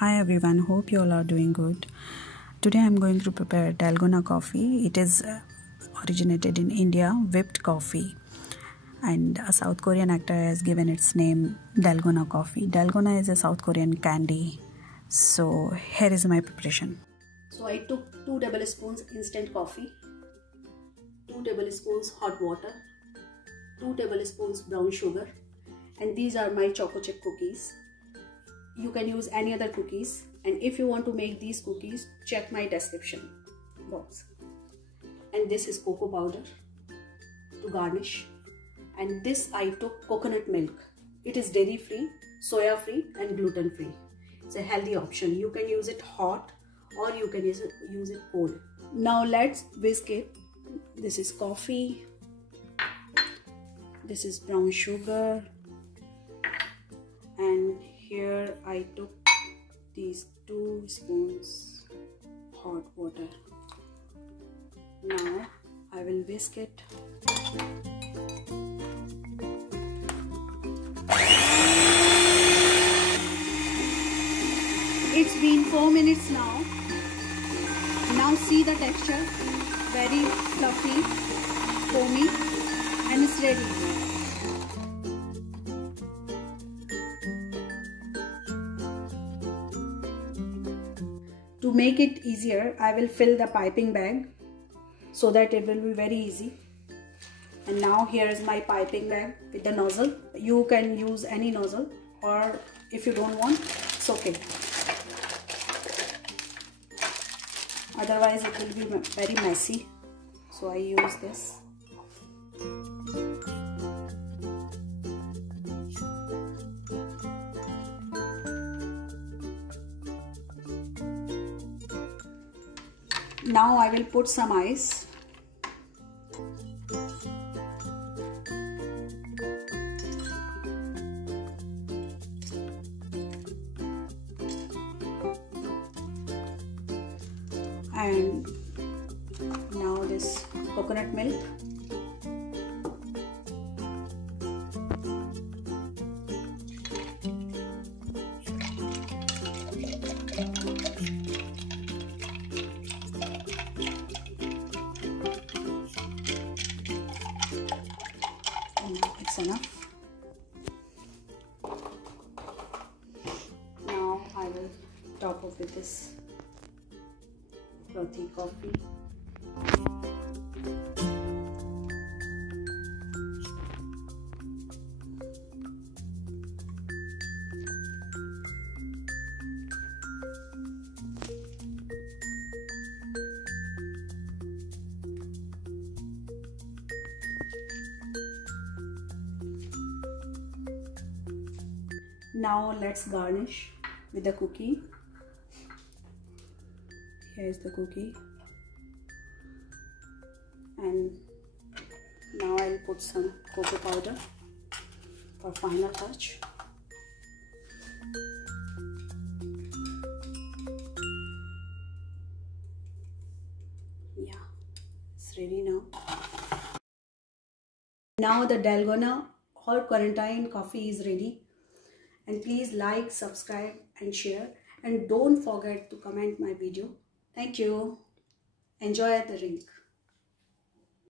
Hi everyone, hope you all are doing good. Today I'm going to prepare Dalgona coffee. It is originated in India, whipped coffee, and a South Korean actor has given its name Dalgona coffee. Dalgona is a South Korean candy. So here is my preparation. So I took 2 tablespoons instant coffee, 2 tablespoons hot water, 2 tablespoons brown sugar, and these are my choco chip cookies. You can use any other cookies, and if you want to make these cookies, check my description box. And this is cocoa powder to garnish, and this I took coconut milk. It is dairy free, soya free and gluten free. It's a healthy option. You can use it hot or you can use it cold. Now let's whisk it. This is coffee, this is brown sugar, and here I took these 2 spoons hot water. Now I will whisk it. It's been 4 minutes now. Now see the texture, very fluffy, foamy, and it's ready. To make it easier, I will fill the piping bag so that it will be very easy. And now here is my piping bag with the nozzle. You can use any nozzle, or if you don't want, it's okay. Otherwise it will be very messy, so I use this. Now I will put some ice. And now this coconut milk. It's enough. Now I will top up with this frothy coffee. Now let's garnish with the cookie. Here's the cookie, and now I'll put some cocoa powder for final touch. Yeah, it's ready now. Now the Dalgona or quarantine coffee is ready. And please like, subscribe and share, and don't forget to comment my video. Thank you. Enjoy the drink.